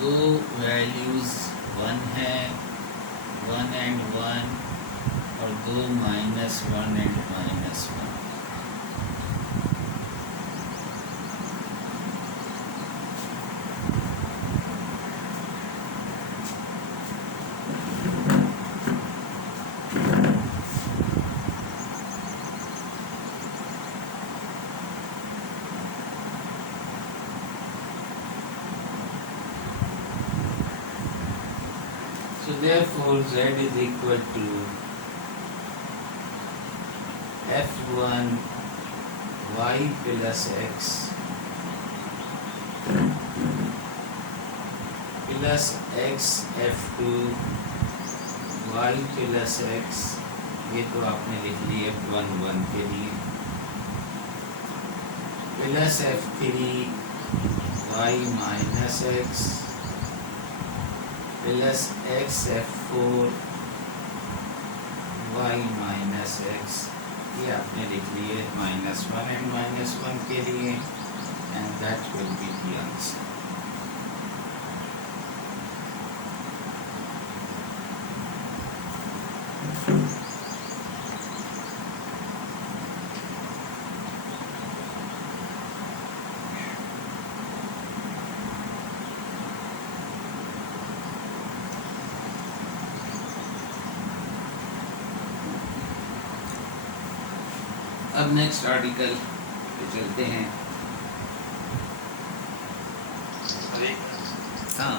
दो values one है, 1 and 1, और दो -1 and -1। So therefore z is equal to f1 y plus x plus x f2 y plus x, ये तो आपने लिख ली f1 1 के लिए, plus f3 y minus x plus x f4 y minus x, ये आपने लिख लिए -1 and -1 के लिए, and that will be the answer। अब नेक्स्ट आर्टिकल पे चलते हैं। हाँ,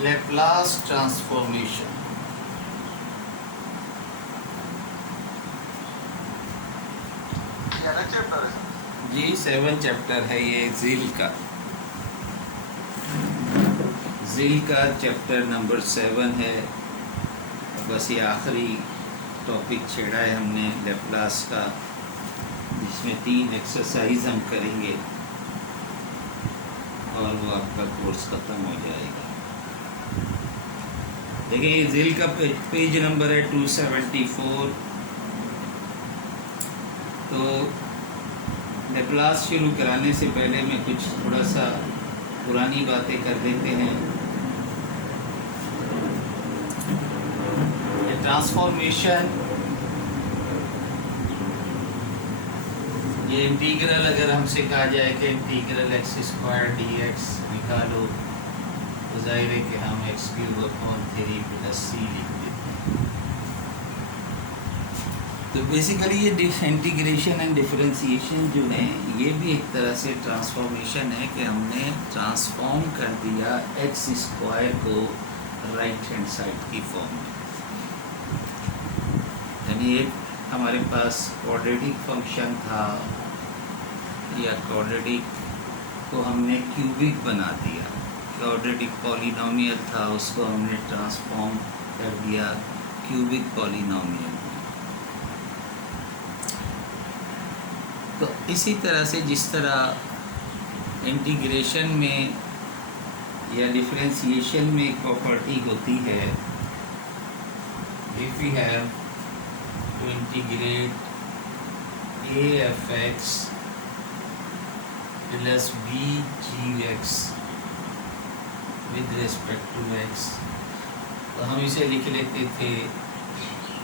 लेप्लास ट्रांसफॉर्मेशन। जी 7 चैप्टर है ये ज़ील का चैप्टर नंबर 7 है। बस ये आखिरी टॉपिक छेड़ा है हमने लेप्लास का, जिसमें 3 एक्सरसाइज हम करेंगे और वो आपका कोर्स ख़त्म हो जाएगा। देखिए ज़ील का पेज नंबर है 274। तो लेप्लास शुरू कराने से पहले मैं कुछ थोड़ा सा पुरानी बातें कर देते हैं। ट्रांसफॉर्मेशन, ये इंटीग्रल अगर हमसे कहा जाए कि इंटीग्रल x² dx निकालो, तो जाहिर है कि हम x³ + c लिख देते हैं। तो बेसिकली ये इंटीग्रेशन एंड डिफरेंशिएशन जो है, ये भी एक तरह से ट्रांसफॉर्मेशन है कि हमने ट्रांसफॉर्म कर दिया x² को राइट हैंड साइड की फॉर्म में। यानी एक हमारे पास क्वाड्रेटिक फंक्शन था या क्वाड्रेटिक को हमने क्यूबिक बना दिया। क्वाड्रेटिक पॉलिनोमियल था, उसको हमने ट्रांसफॉर्म कर दिया क्यूबिक पॉलिनोमियल में। तो इसी तरह से जिस तरह इंटीग्रेशन में या डिफरेंशिएशन में एक प्रॉपर्टी होती है, if we have to integrate a f x plus b g x with respect to x, तो हम इसे लिख लेते थे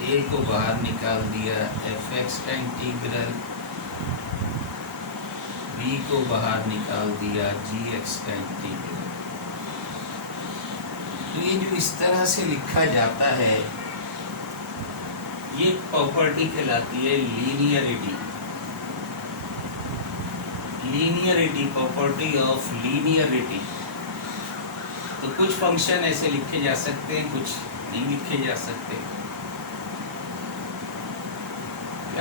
a को बाहर निकाल दिया, f x का इंटीग्रल, b को बाहर निकाल दिया, g x का इंटीग्रल। तो ये जो इस तरह से लिखा जाता है ये प्रॉपर्टी कहलाती है linearity. Linearity, property of linearity. तो कुछ फंक्शन ऐसे लिखे जा सकते हैं, कुछ नहीं लिखे जा सकते।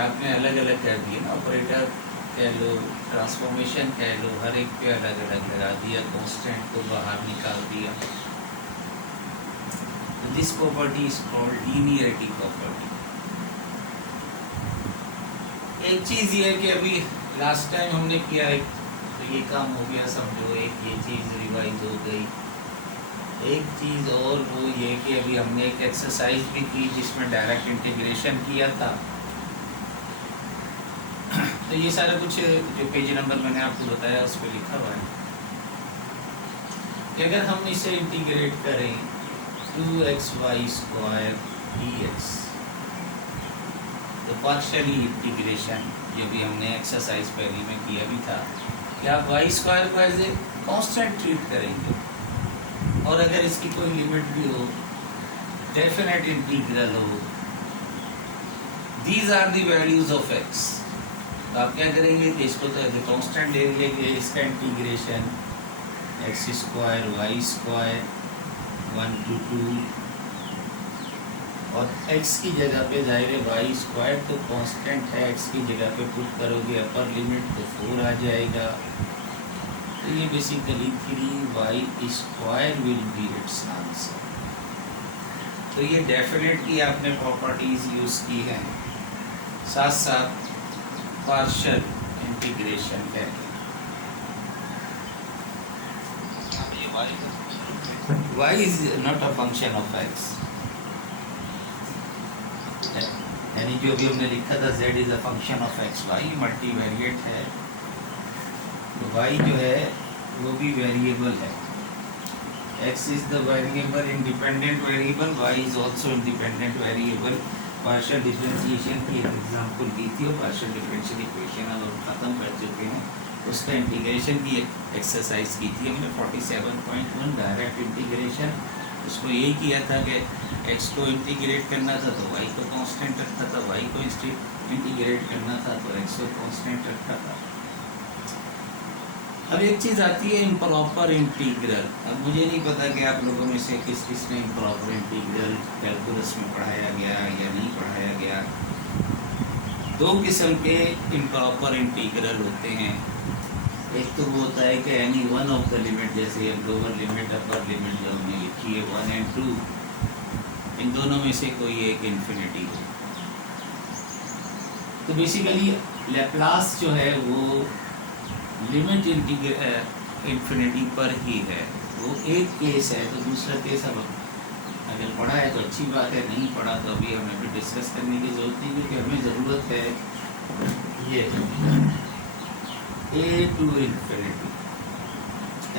आपने अलग अलग कर दिए ना, ऑपरेटर कह लो, ट्रांसफॉर्मेशन कह लो, हर एक पे अलग अलग लगा दिया, कांस्टेंट को बाहर निकाल दिया। This property is called linearity property. एक चीज़ ये है कि अभी लास्ट टाइम हमने किया है तो ये काम हो गया समझो, एक ये चीज़ रिवाइज हो गई। एक चीज़ और वो ये कि अभी हमने एक एक्सरसाइज भी की जिसमें डायरेक्ट इंटीग्रेशन किया था। तो ये सारा कुछ जो पेज नंबर मैंने आपको बताया उस पर लिखा हुआ है कि अगर हम इसे इंटीग्रेट करें 2xy² dx, तो पार्शियली इंटीग्रेशन जो भी हमने एक्सरसाइज पहले में किया भी था कि आप y² को एज ए कांस्टेंट ट्रीट करेंगे, और अगर इसकी कोई लिमिट भी हो, डेफिनेट इंटीग्रल हो, these are the values of x, तो आप क्या करेंगे कि इसको तो एज ए कांस्टेंट ले लेंगे, इसका इंटीग्रेशन x² y² 1 to 2, और x की जगह पे जाहिर है y² तो कांस्टेंट है, x की जगह पे पुट करोगे अपर लिमिट तो 4 आ जाएगा। तो ये basically 3y² will be it's answer. तो ये डेफिनेटली आपने प्रॉपर्टीज यूज़ की हैं, साथ साथ पार्शियल इंटीग्रेशन है। y is not a function of x, यानी जो भी हमने लिखा था z is a function of x, y multivariate है, तो y जो है वो भी वेरिएबल है। x is the variable, independent variable, y is also independent variable। Partial differentiation की एक एग्जाम्पल दी थी और पार्शियल डिफरेंशियल इक्वेशन अब हम ख़त्म कर चुके हैं, उसका इंटीग्रेशन की एक एक्सरसाइज की थी हमने 47.1 डायरेक्ट इंटीग्रेशन। उसको यही किया था कि x को इंटीग्रेट करना था तो y को कांस्टेंट रखा था, y को इंटीग्रेट करना था तो x को कांस्टेंट रखा था। अब एक चीज़ आती है इम्प्रॉपर इंटीग्रल। अब मुझे नहीं पता कि आप लोगों में से किस किस ने इम्प्रॉपर इंटीग्रल कैलकुलस में पढ़ाया गया या नहीं पढ़ाया गया। दो किस्म के इम्प्रॉपर इंटीग्रल होते हैं। एक तो वो होता है कि any one of the limit, जैसे लोअर लिमिट अपर लिमिट जो हमने लिखी है 1 और 2, इन दोनों में से कोई एक इन्फिनिटी हो। तो बेसिकली लैप्लास जो है वो लिमिट इन्फिनिटी पर ही है, वो एक केस है। तो दूसरा केस अब अगर पढ़ा है तो अच्छी बात है, नहीं पढ़ा तो अभी हमें फिर डिस्कस करने की ज़रूरत नहीं, क्योंकि हमें ज़रूरत है ये a to infinity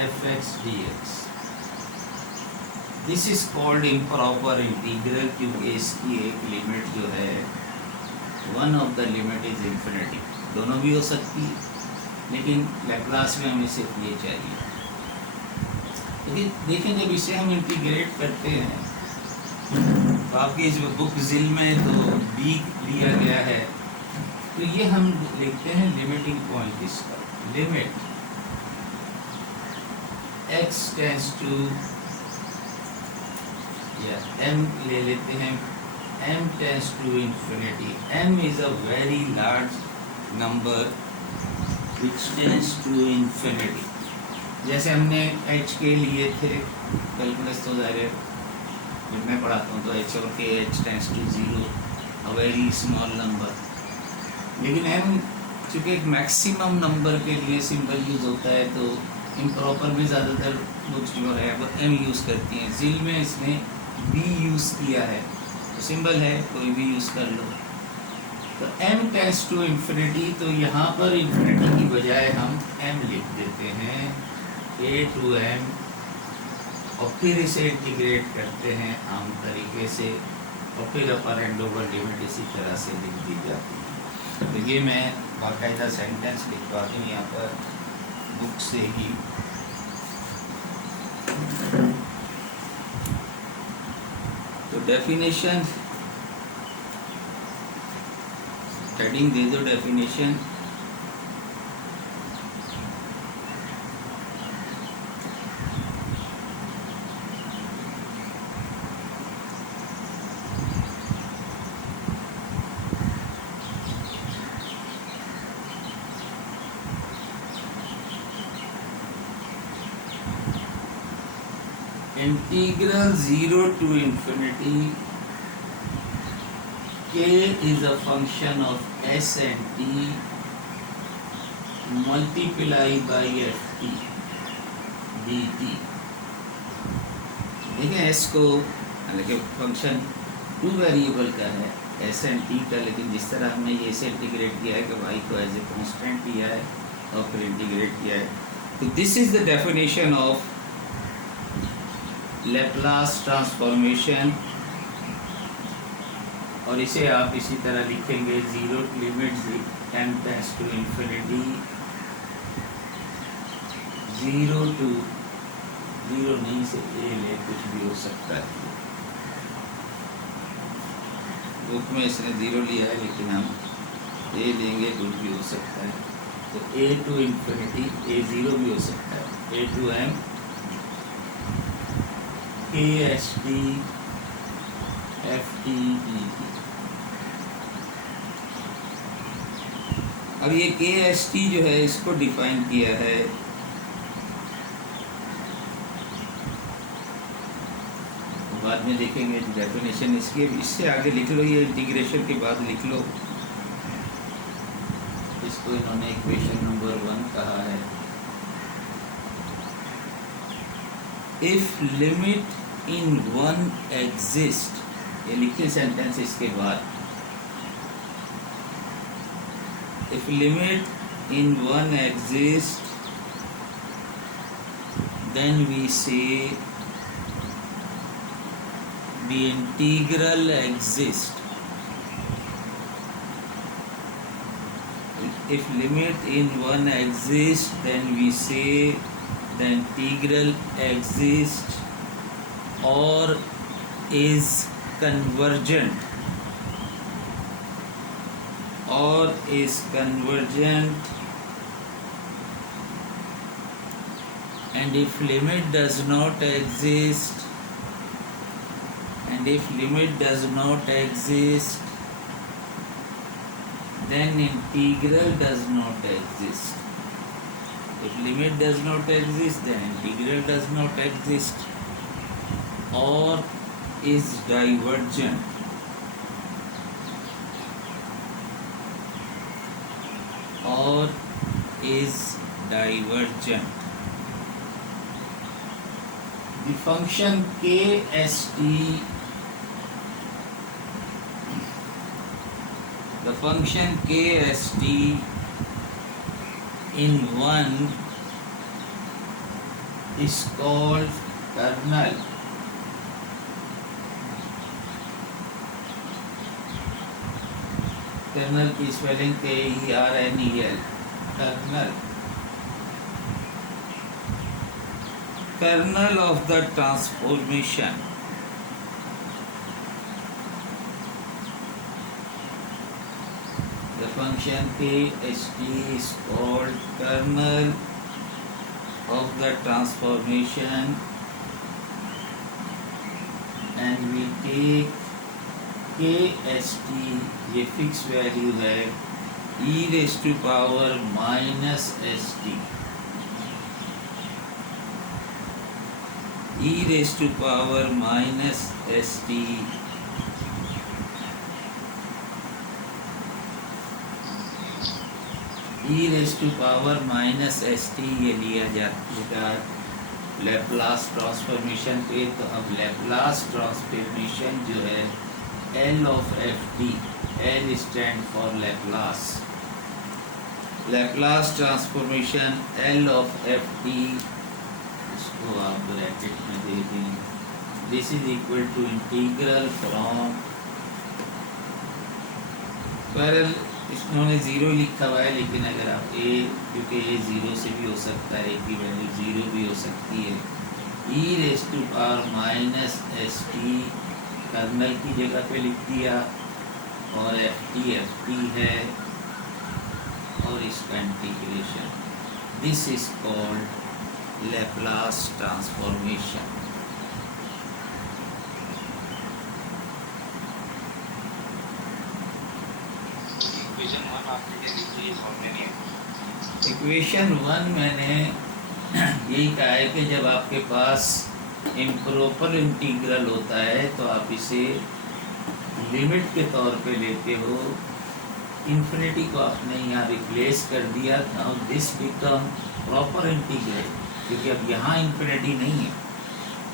f(x) dx। This is called improper integral, क्योंकि इसकी एक लिमिट जो है one of the limit is infinity. दोनों भी हो सकती है, लेकिन लैप्लास में हमें सिर्फ ये चाहिए। क्योंकि देखें जब इसे हम इंटीग्रेट करते हैं तो आपकी इस बुक जिल में तो b लिया गया है, तो ये हम लिखते हैं लिमिटिंग पॉइंट इसका, लिमिट x टेंड्स टू या m ले लेते हैं, m tends to infinity. m is a very large number which tends to infinity। जैसे हमने h के लिए थे कैलकुलस, तो ज़ाहिर है जब मैं पढ़ाता हूँ तो h और के h tends to zero, a very small number. लेकिन m चूँकि एक मैक्सिमम नंबर के लिए सिंबल यूज़ होता है, तो इम्प्रॉपर में ज़्यादातर बुक्स जो है वो m यूज़ करती हैं। जिल में इसने b यूज़ किया है, तो सिंबल है कोई भी यूज़ कर लो। तो m टेंस टू इन्फिनिटी, तो यहाँ पर इन्फिनिटी की बजाय हम m लिख देते हैं, a टू m, और फिर इसे इंटीग्रेट करते हैं आम तरीके से, और फिर अपर एंड लोअर लिमिट इसी तरह से लिख दी जाती है। तो ये मैं बाकायदा सेंटेंस लिखवा दूँ यहाँ पर बुक से ही। तो डेफिनेशन हेडिंग दे दो, definition. Integral 0 to infinity k is a function of s and t multiply by ft dt। देखिए s को, हालांकि फंक्शन टू वेरिएबल का है s एंड t का, लेकिन जिस तरह हमने ये से इंटीग्रेट किया है कि y को एज ए कांस्टेंट लिया है और फिर इंटीग्रेट किया है, तो this is the definition of Laplace transformation. और इसे आप इसी तरह लिखेंगे, zero limit m tends to infinity, zero to, zero नहीं से a ले, कुछ भी हो सकता है। बुक में इसने जीरो लिया है, लेकिन हम a लेंगे, कुछ भी हो सकता है। तो a to infinity, a zero भी हो सकता है, a to m k s t f t e t। अब ये के एस टी जो है, इसको डिफाइन किया है बाद में देखेंगे डेफिनेशन इसकी। इससे आगे लिख लो, ये इंटीग्रेशन के बाद लिख लो, इसको इन्होंने इक्वेशन नंबर 1 कहा है। If limit in one exist, ये लिखिए सेंटेंस इसके बाद, if limit in one exists, then we say the integral exists। If limit in one exists, then we say the integral exists or is convergent, or is convergent, and if limit does not exist, and if limit does not exist, then integral does not exist। If limit does not exist, then integral does not exist, or is divergent, or is divergent। The function kst, the function kst in one is called kernel। Kernel की spelling KERNEL, kernel, kernel of the transformation. The function kst is called kernel of the transformation, and we take kst, ये fix value है, e raised to power minus st, e raised to power minus st e raised to power minus st ये लिया जाएगा Laplace transformation पे। तो अब Laplace transformation जो है L of f t, L stand for Laplace, Laplace transformation L of f t, इसको आप ब्रैकेट में दे दें, this is equal to integral from पर इन्होंने ज़ीरो लिखा हुआ है, लेकिन अगर आप ए, क्योंकि ए ज़ीरो से भी हो सकता है, ए की वैल्यू ज़ीरो भी हो सकती है, e raise to power minus S t kernel की जगह पे लिख दिया, और एफ टी है, और इसका integration, this is called Laplace transformation. Equation one मैंने यही कहा है कि जब आपके पास इम्प्रॉपर इंटीग्रल होता है तो आप इसे लिमिट के तौर पे लेते हो, इन्फिनिटी को आपने यहाँ रिप्लेस कर दिया, now this become proper integral, क्योंकि अब यहाँ इन्फिनिटी नहीं है,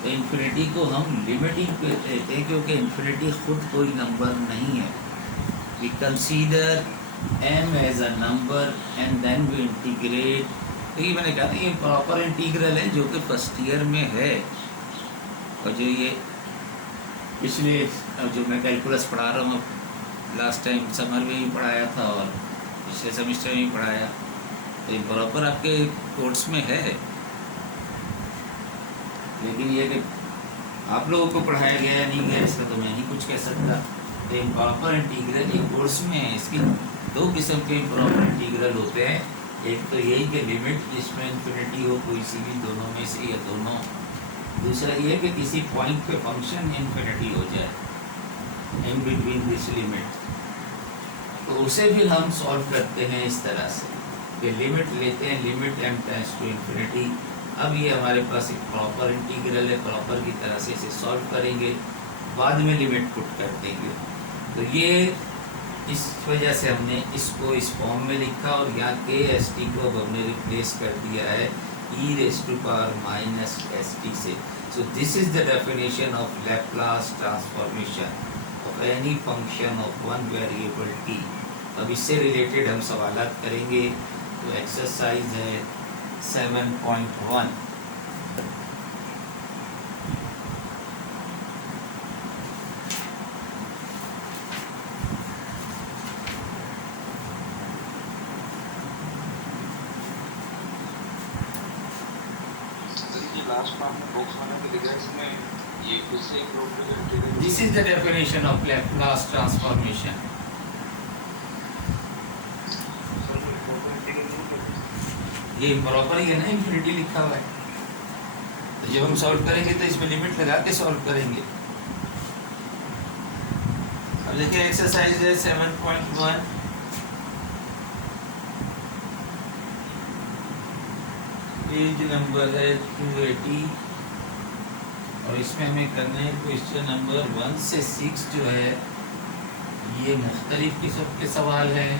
तो इन्फिनिटी को हम लिमिटिंग पे लेते हैं, क्योंकि इन्फिनिटी खुद कोई नंबर नहीं है। We consider m as a number and then we integrate। तो ये मैंने कहा था ये प्रॉपर इंटीग्रल है जो कि फर्स्ट ईयर में है, और जो ये पिछले जो मैं कैलकुलस पढ़ा रहा हूँ, लास्ट टाइम समर में ही पढ़ाया था और पिछले सेमेस्टर में ही पढ़ाया, तो ये प्रॉपर आपके कोर्स में है, लेकिन ये कि आप लोगों को पढ़ाया गया नहीं गया इसका तो मैं नहीं कुछ कह सकता। तो इम्प्रॉपर इंटीग्रल ये कोर्स में है, इसकी दो किस्म के इम्प्रॉपर इंटीग्रल होते हैं, एक तो यही कि लिमिट जिसमें इन्फिनिटी हो कोई सी भी दोनों में से या दोनों, दूसरा ये कि किसी पॉइंट पे फंक्शन इन्फिनिटी हो जाए इन बिटवीन दिस लिमिट, तो उसे भी हम सॉल्व करते हैं इस तरह से कि लिमिट लेते हैं, limit m tends to infinity. अब ये हमारे पास एक प्रॉपर इंटीग्रल है, प्रॉपर की तरह से इसे सॉल्व करेंगे, बाद में लिमिट पुट कर देंगे। तो ये इस वजह से हमने इसको इस फॉर्म में लिखा, और यहाँ के एस टी को अब हमने रिप्लेस कर दिया है e raise to power minus S t से। So this is the definition of Laplace transformation of any function of one variable t. अब इससे रिलेटेड हम सवालात करेंगे। तो एक्सरसाइज है 7.1। This is the definition of Laplace transformation. ये improper ही है ना, इन्फिनिटी लिखा हुआ है, तो जब हम सॉल्व करेंगे तो इसमें लिमिट लगा के सॉल्व करेंगे। अब देखिए एक्सरसाइज है 7.1। पेज नंबर है 280, और इसमें हमें करना है क्वेश्चन नंबर 1 से 6 जो है ये मुख्तलिफ किस्म के सवाल हैं।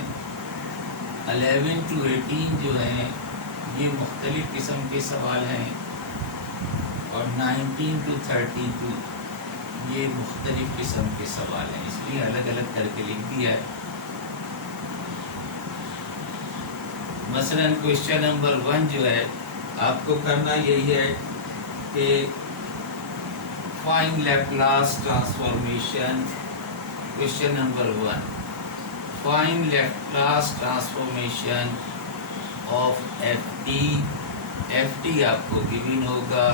11 to 18 जो है ये मुख्तलिफ किस्म के सवाल हैं, और 19 to 32 ये मुख्तलिफ किस्म के सवाल हैं, इसलिए अलग अलग करके लिख दिया है। मसलन क्वेश्चन नंबर 1 जो है आपको करना यही है कि find Laplace transformation. Question number 1, find Laplace transformation of f T आपको गिवन होगा,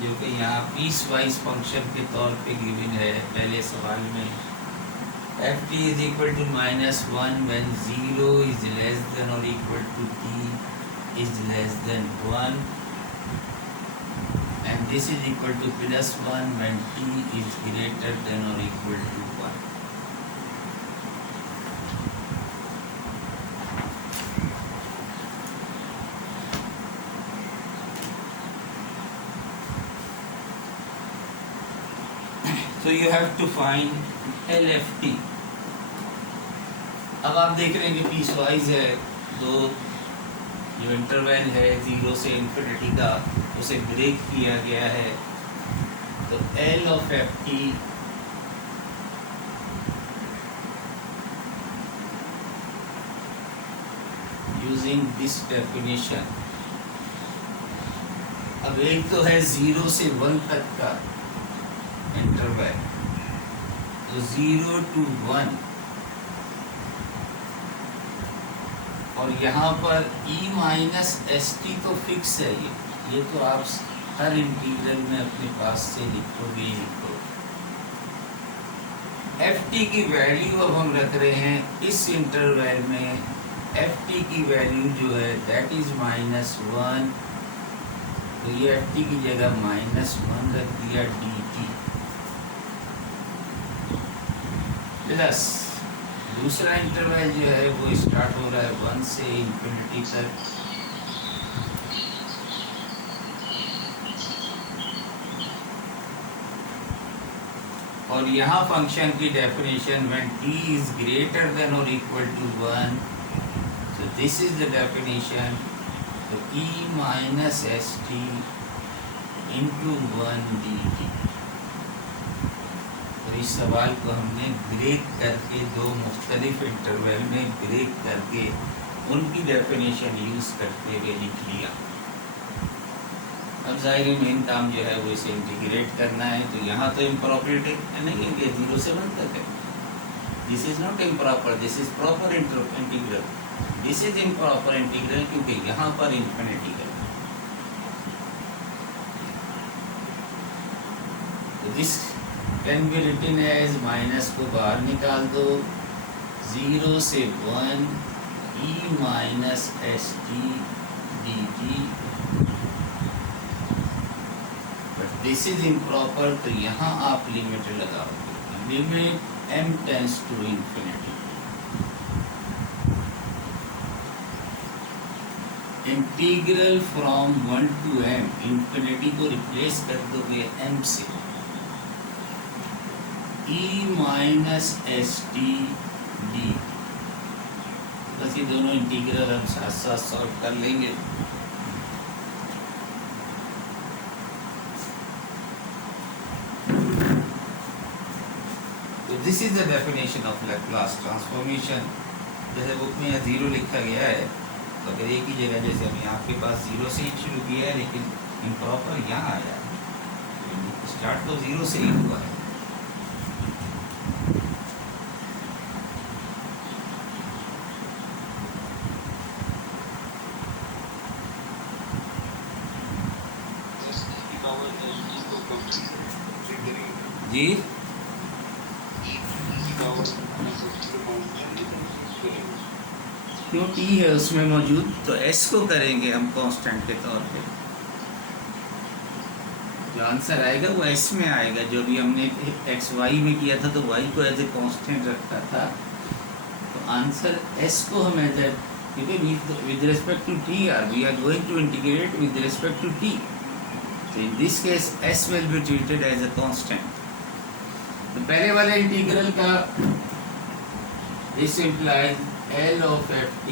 जो कि यहाँ पीस वाइज फंक्शन के तौर पे गिवन है पहले सवाल में। F t is equal to -1 when 0 is less than और equal to t is less than 1, and this is equal to +1 when t is greater than or equal to 1। So you have to find LFT. अब आप देख रहे हैं कि piece wise है, तो जो इंटरवल है 0 से इन्फिनिटी का उसे ब्रेक किया गया है, तो L of FT using this definition. अब एक तो है 0 से 1 तक का इंटरवल, तो 0 to 1, और यहाँ पर e माइनस एस टी तो फिक्स है, ये तो आप हर इंटीग्रल में अपने पास से लिखोगे ही लिखोगे। एफ टी की वैल्यू अब हम रख रहे हैं इस इंटरवल में, एफ टी की वैल्यू जो है दैट इज -1, तो ये एफ टी की जगह -1 रख दिया डी टी, प्लस दूसरा इंटरवल जो है वो स्टार्ट हो रहा है 1 से इन्फिनिटी तक, और यहाँ फंक्शन की definition when t is greater than और equal to 1, so this is the definition, so e minus st into 1 dt। तो इस सवाल को हमने ब्रेक करके दो मुख्तलिफ इंटरवल में ब्रेक करके उनकी डेफिनेशन यूज़ करते हुए लिख लिया। अब ज़ाहिर मेन काम जो है वो इसे इंटीग्रेट करना है, तो यहाँ तो इम्प्रॉपर्टी नहीं है कि 0 से 1 तक है, this is not improper, this is proper integral, this is improper integral क्योंकि यहाँ पर इन्फिनिटी है। तो this can be written as, minus को बाहर निकाल दो, 0 से 1 e minus S t d t, but this is improper, तो यहाँ आप लिमिट लगाओगे, limit m tends to infinity, integral from 1 to m, infinity को रिप्लेस कर दोगे m से, e minus S t D, बस ये दोनों इंटीग्रल हम साथ साथ सॉल्व कर लेंगे। तो this is the definition of Laplace transformation. जैसे बुक में 0 लिखा गया है, तो अगर एक ही जगह जैसे अभी आपके पास 0 से ही शुरू किया है लेकिन इम्प्रॉपर यहाँ आया, स्टार्ट तो 0 से ही हुआ है। जी क्यों t है उसमें मौजूद, तो s को करेंगे हम कांस्टेंट के तौर पे, जो आंसर आएगा वो s में आएगा। जो भी हमने x y में किया था तो y को एज ए कांस्टेंट रखा था, तो आंसर s को हम एज ए, क्योंकि with respect to t we are going to integrate with respect to t, so in this case s will be treated as a constant। तो पहले वाले integral का this implies L of ft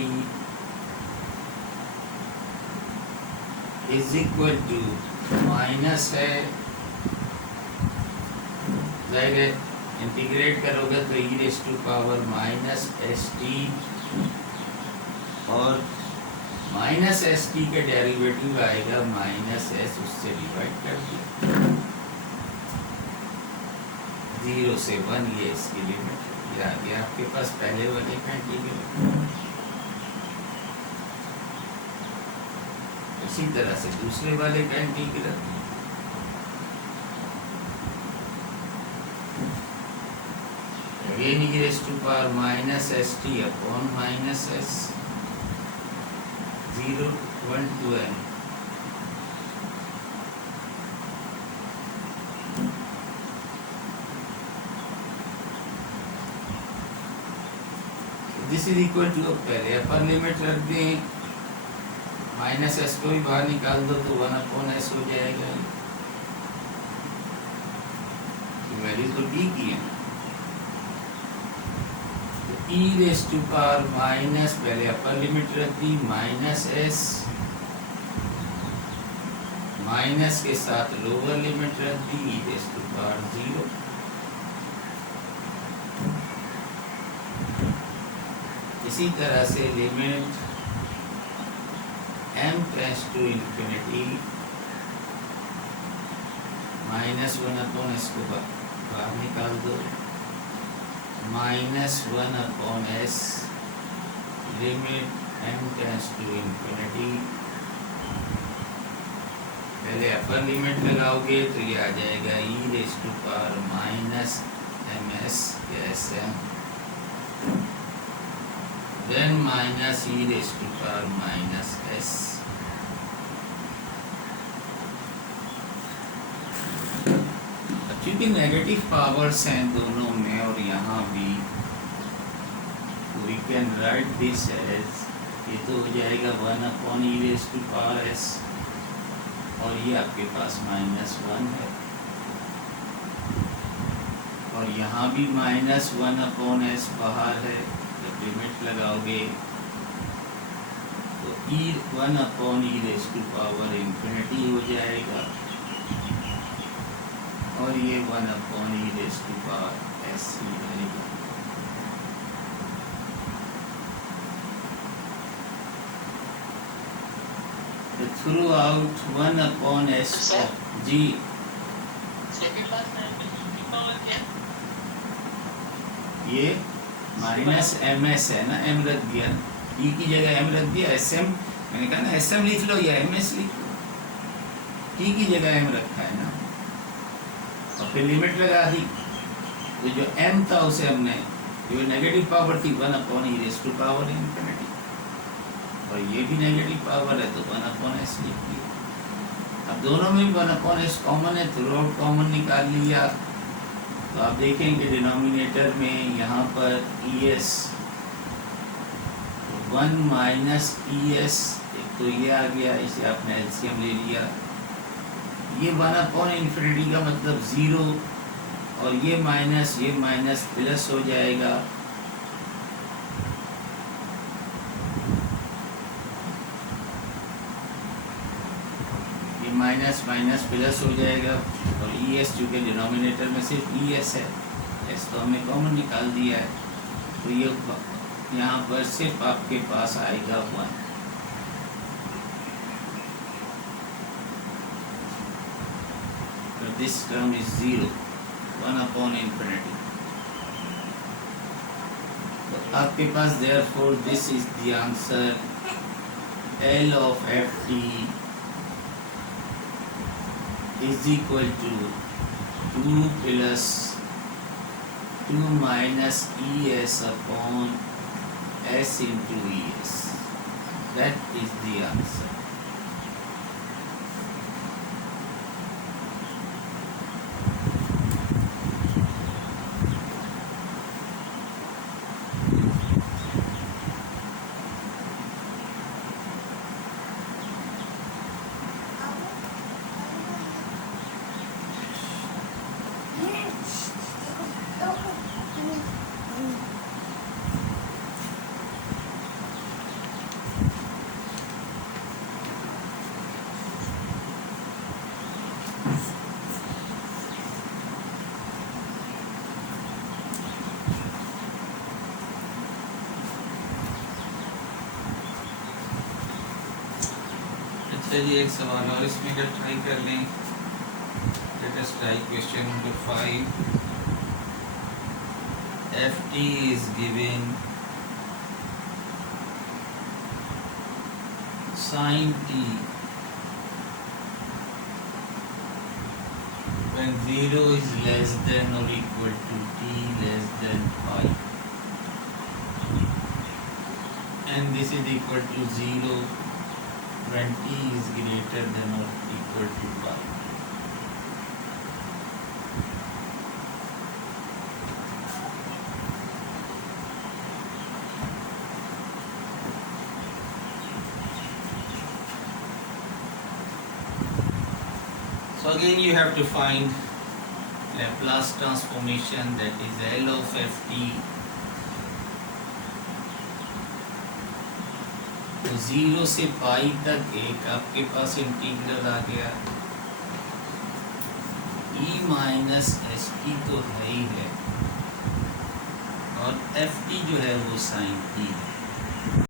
is equal to minus है, जाहिर है integrate करोगे तो e raise to power minus S t, और माइनस एस टी का डेरिवेटिव आएगा माइनस एस, उससे डिवाइड कर दिया, 0 से 1 ये इसकी लिमिट, ये आ गया आपके पास पहले वाले का इंटीग्रल। इसी तरह से दूसरे वाले का integral, again e raise to power minus S T upon minus S, 0 1 to n, this is equal to, पहले अपर लिमिट रख दें, माइनस एस को भी बाहर निकाल दो तो 1 अपॉन एस हो जाएगा, वैल्यू तो डी की है ना। ई रेस टू पावर माइनस, पहले अपर लिमिट रख दी, माइनस एस, माइनस के साथ लोअर लिमिट रख दी, ई रेस टू पावर 0। इसी तरह से limit m tends to infinity, -1/s को बाहर निकाल दो, -1/s limit m tends to infinity. पहले अपर लिमिट लगाओगे तो ये आ जाएगा e raise to power -ms sm, then minus e raised to power minus s। क्योंकि नेगेटिव पावर्स हैं दोनों में और यहाँ भी, we can write this as, ये तो हो जाएगा 1/e raised to power s, और ये आपके पास -1 है, और यहाँ भी -1/s बाहर है। लिमिट लगाओगे तो e1/e rays to power infinity हो जाएगा, और ये 1/e raise to power s ही रहेगा। तो थ्रू आउट 1/s जी ये -ms है ना, m रख दिया, e की जगह m रख दिया, sm, मैंने कहा ना sm लिख लो या ms लिख लो, e की जगह m रखा है ना, और फिर लिमिट लगा दी, तो जो m था उसे हमने, जो नेगेटिव पावर थी 1/e raise to power infinity, और ये भी नेगेटिव पावर है तो 1/s लिख दिया। अब दोनों में 1/s कॉमन है, थ्रू आउट कॉमन निकाल लिया, तो आप देखेंगे डिनोमिनेटर में यहाँ पर ES 1 - ES, एक तो ये आ गया, इसे आपने एलसीएम ले लिया, ये 1/इंफिनिटी का मतलब 0, और ये माइनस प्लस हो जाएगा, ये माइनस प्लस हो जाएगा, और ES चूँकि डिनोमिनेटर में सिर्फ ES है, S तो हमने कॉमन निकाल दिया है, तो ये यहाँ पर सिर्फ आपके पास आएगा 1। तो दिस टर्म इज 0, 1/इंफिनिटी। तो आपके पास therefore this is the answer, L of ft is equal to 2 plus 2 minus ES upon S into ES. That is the answer. चलिए एक सवाल और इसमें का ट्राई कर लें। Let us try question number 5। ft is given sin t when 0 is less than or equal to t less than pi, and this is equal to 0 when t is greater than or equal to pi. So again you have to find Laplace transformation, that is L of ft, तो 0 से पाई तक एक आपके पास integral आ गया, e minus H T तो है ही है, और एफ टी जो है वो साइन टी है।